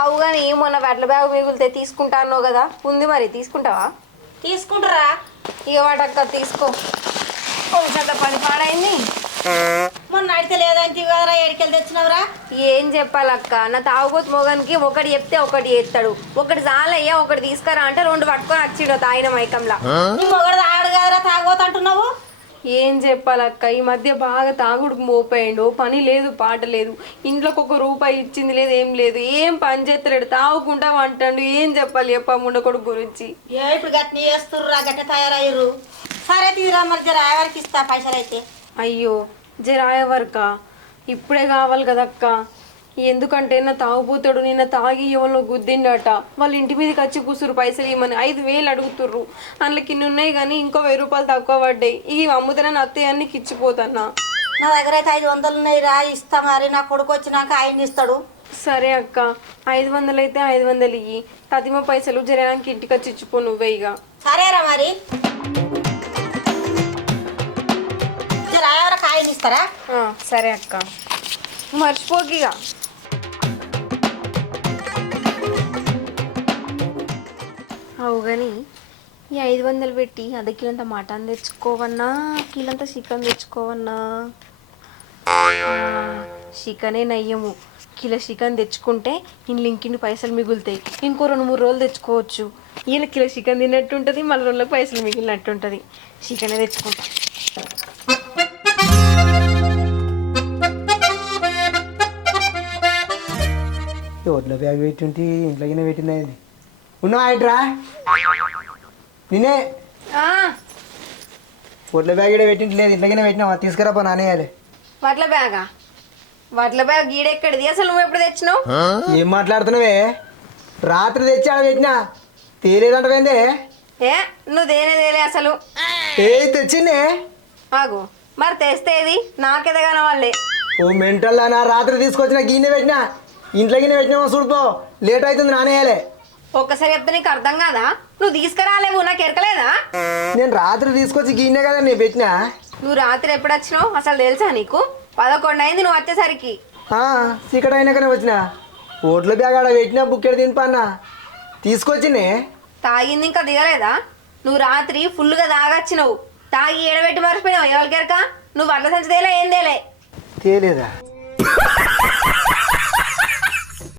అవు కానీ మొన్న వడ్ల బ్యాగ్ మిగులితే తీసుకుంటా అన్నావు కదా ఉంది మరి తీసుకుంటావా? తీసుకుంటారా? ఇక వాటక్క తీసుకో. కొంచెం పని పాడైంది. మొన్న అడితే లేదంటే కదరా, ఏడికెళ్ళి తెచ్చినవరా? ఏం చెప్పాలక్క, నా తాగుబోతు మొగనికి ఒకటి చెప్తే ఒకటి చేస్తాడు. ఒకటి చాలయ్యా ఒకటి తీసుకురా అంటే రెండు పట్టుకొని వచ్చిండు తాగిన మైకంలా. నీ మొగడు తాగడు కదరా, తాగబోతు అంటున్నావు. ఏం చెప్పాలక్క, ఈ మధ్య బాగా తాగుడుకు మోపోయాడు. పని లేదు పాట లేదు, ఇంట్లోకి ఒక రూపాయి ఇచ్చింది లేదు, ఏం లేదు, ఏం పని చేస్తలేడు, తాగుకుంటా అంటాడు. ఏం చెప్పాలి చెప్ప ముండకొడుకు గురించి. ఇప్పుడు గట్ని చేస్తుర్రా, గట్ట తయారయ్యారు. సరే తీరా, మరి జర ఎవరికి ఇస్తా పైసలు అయితే. అయ్యో జరాయవర్క ఇప్పుడే కావాలి కదక్క. ఎందుకంటే నా తాగుపోతాడు, నిన్న తాగి ఎవరిలో గుద్దిండట. వాళ్ళ ఇంటి మీదకి వచ్చి కూసురు పైసలు ఇవ్వమని 5,000 అడుగుతుర్రు. అందులోకి ఇన్ని ఉన్నాయి కానీ ఇంకో 1,000 రూపాయలు తక్కువ పడ్డాయి. ఇవి అమ్ముతానని అత్తయ్యాన్ని కిచ్చిపోతాన్నా. నా దగ్గర అయితే 500 ఉన్నాయి రా, ఇస్తా. మరి నా కొడుకు వచ్చినాక ఆయన ఇస్తాడు. సరే అక్క, 500 అయితే 500 ఇయ్యి. తదిమ పైసలు జరానికి ఇంటికి వచ్చి ఇచ్చిపో నువ్వే ఇక. సరేరా మరి, ఎవరికి ఆయన ఇస్తారా? సరే అక్క, మర్చిపోకిగా. అవు కానీ ఈ 500 పెట్టి అర్ధ కిలోంత మటన్ తెచ్చుకోవన్నా, కిలోంత చికెన్ తెచ్చుకోవన్నా? చికెనే నయ్యము. కిలో చికెన్ తెచ్చుకుంటే ఇంకిన్ని పైసలు మిగులుతాయి. ఇంకో 2-3 రోజులు తెచ్చుకోవచ్చు. ఈయన కిలో చికెన్ తిన్నట్టు ఉంటుంది, మళ్ళీ 2 రోజులకు పైసలు మిగిలినట్టు ఉంటుంది. చికెనే తెచ్చుకుంటా. వడ్ల బ్యాగ్ పెట్టుంటే ఇంట్లోనే పెట్టింది. ఉన్నావా ఏంట్రా? నేనే వడ్ల బ్యాగ్ ఇక్కడ పెట్టింటి లేదు, ఇంట్లోనే పెట్టినావా? తీసుకురాపో నానేయాలి. వడ్ల బ్యాగా? వడ్ల బ్యాగ్ గీడెక్కడిది అసలు? నువ్వు ఎప్పుడు తెచ్చినావు? ఏం మాట్లాడుతున్నావే? రాత్రి తెచ్చి ఆడ పెట్టినా, తేలేదంటవేందే? ఏ నువ్వు తేలే అసలు? ఏ తెచ్చిందే. ఆగు, మరి తెస్తేది నాకెదగాన వాళ్ళే. ఓ మెంటల్ నా, రాత్రి తీసుకొచ్చిన గిన్నె పెట్టినా, ఇంట్లోకి పెట్టినావో చూడుపో, లేట్ అవుతుంది నానేయాలి. ఒక్కసారి చెప్తే నీకు అర్థం కాదా? నువ్వు తీసుకురాలేవు, నాకు ఎరకలేదా? నేను రాత్రి తీసుకొచ్చి గిన్నె కదా నేను పెట్టినా. నువ్వు రాత్రి ఎప్పుడు వచ్చినావు అసలు తెలుసా నీకు? 11 అయింది నువ్వు వచ్చేసరికి. చీకటి అయినాకనే వచ్చిన. ఓట్ల బ్యాగ్ ఆడ పెట్టినా బుక్కెడు తినిపన్నా తీసుకొచ్చినే. తాగింది ఇంకా దిగలేదా? నువ్వు రాత్రి ఫుల్గా తాగొచ్చినావు. తాగి ఏడబెట్టి మర్చిపోయినావు. ఎవరికెరక? నువ్వు వడ్ల సంచి తేలే ఏం తేలే. తేలేదా?